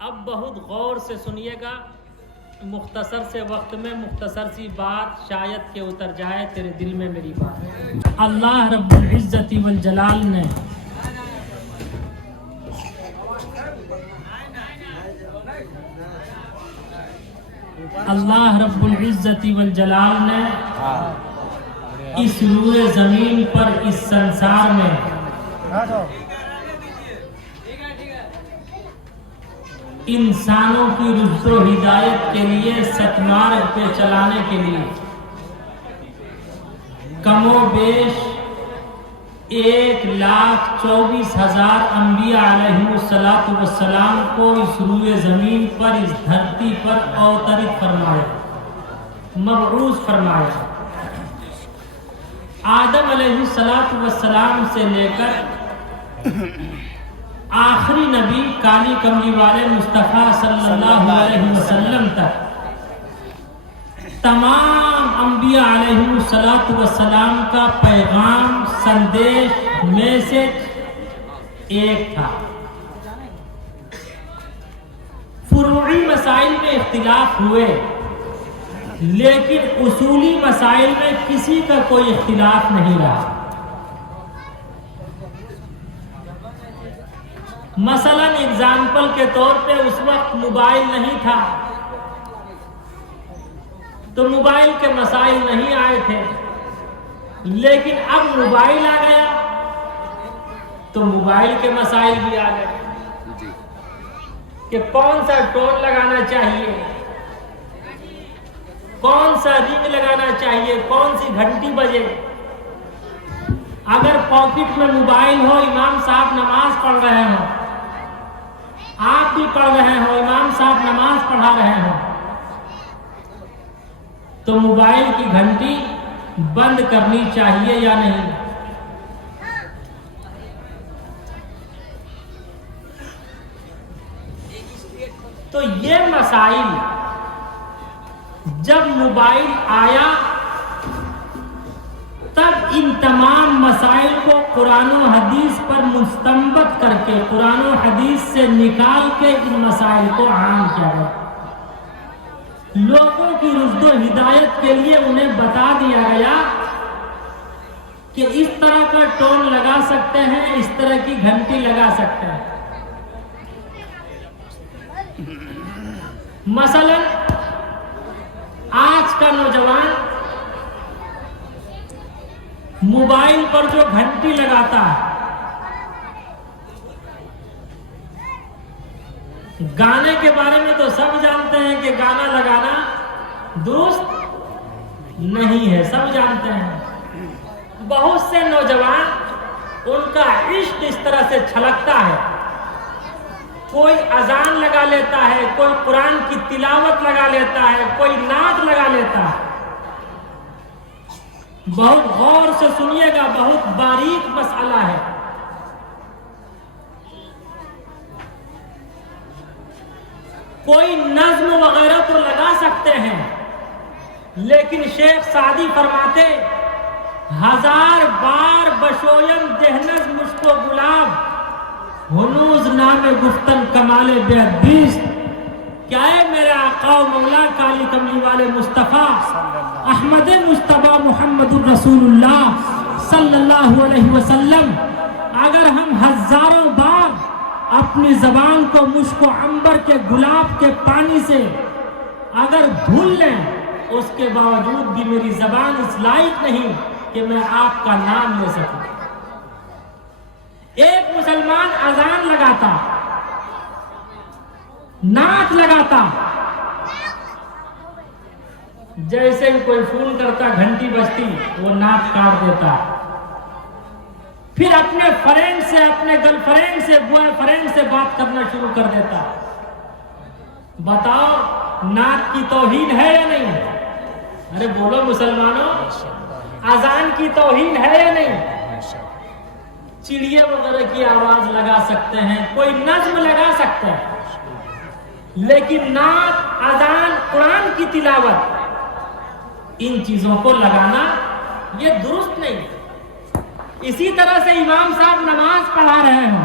اب بہت غور سے سنیے گا، مختصر سے وقت میں مختصر سی بات شاید کہ اتر جائے تیرے دل میں میری بات۔ اللہ رب العزت والجلال نے اس روئے زمین پر اس سنسار میں انسانوں کی رشد و ہدایت کے لیے ستمارگ پہ چلانے کے لیے کم و بیش 1,24,000 انبیاء علیہ السلام کو اس روئے زمین پر اس دھرتی پر اوترت فرمایا، مبعوث فرمایا۔ آدم علیہ السلام سے لے کر آخری نبی کالی کملی والے مصطفیٰ صلی اللہ علیہ وسلم تک تمام انبیاء علیہ السلام کا پیغام، سندیش، میسج ایک تھا۔ فروعی مسائل میں اختلاف ہوئے لیکن اصولی مسائل میں کسی کا کوئی اختلاف نہیں رہا۔ مثلا اگزامپل کے طور پہ اس وقت موبائل نہیں تھا تو موبائل کے مسائل نہیں آئے تھے، لیکن اب موبائل آ گیا تو موبائل کے مسائل بھی آ گئے کہ کون سا ٹون لگانا چاہیے، کون سا رنگ لگانا چاہیے، کون سی گھنٹی بجے۔ اگر پاکٹ میں موبائل ہو، امام صاحب نماز پڑھ رہے ہوں، آپ بھی پڑھ رہے ہو، امام صاحب نماز پڑھا رہے ہوں، تو موبائل کی گھنٹی بند کرنی چاہیے یا نہیں؟ تو یہ مسائل جب موبائل آیا تب ان تمام مسائل کو قرآن و حدیث پر مستنبط کر کے، قرآن و حدیث سے نکال کے ان مسائل کو عام کیا گیا۔ لوگوں کی رشد و ہدایت کے لیے انہیں بتا دیا گیا کہ اس طرح کا ٹون لگا سکتے ہیں، اس طرح کی گھنٹی لگا سکتے ہیں۔ مثلا آج کا نوجوان موبائل پر جو گھنٹی لگاتا ہے، گانے کے بارے میں تو سب جانتے ہیں کہ گانا لگانا درست نہیں ہے، سب جانتے ہیں۔ بہت سے نوجوان ان کا عشق اس طرح سے چھلکتا ہے، کوئی اذان لگا لیتا ہے، کوئی قرآن کی تلاوت لگا لیتا ہے، کوئی نعت لگا لیتا ہے۔ بہت غور سے سنیے گا، بہت باریک مسئلہ ہے۔ کوئی نظم وغیرہ تو لگا سکتے ہیں، لیکن شیخ سعدی فرماتے 1000 بار بشویم دہنز مشکو گلاب، ہنوز نام گفتن کمال بے ادبیست۔ کیا ہے میرے آقا و مولا کالی کملی والے مصطفیٰ احمد مصطفیٰ محمد الرسول اللہ صلی اللہ علیہ وسلم، اگر ہم ہزاروں بار اپنی زبان کو مشک و عنبر کے گلاب کے پانی سے اگر دھل لیں، اس کے باوجود بھی میری زبان اس لائق نہیں کہ میں آپ کا نام لے سکوں۔ ایک مسلمان اذان لگاتا، نعت لگاتا، جیسے ہی کوئی فون کرتا، گھنٹی بجتی، وہ نعت کاٹ دیتا، پھر اپنے فرینڈ سے، اپنے گرل فرینڈ سے، بوائے فرینڈ سے بات کرنا شروع کر دیتا۔ بتاؤ نعت کی توہین ہے یا نہیں؟ ارے بولو مسلمانوں، اذان کی توہین ہے یا نہیں؟ چڑیا وغیرہ کی آواز لگا سکتے ہیں، کوئی نظم لگا سکتے ہیں، لیکن نعت، اذان، قرآن کی تلاوت، ان چیزوں کو لگانا یہ درست نہیں۔ اسی طرح سے امام صاحب نماز پڑھا رہے ہوں،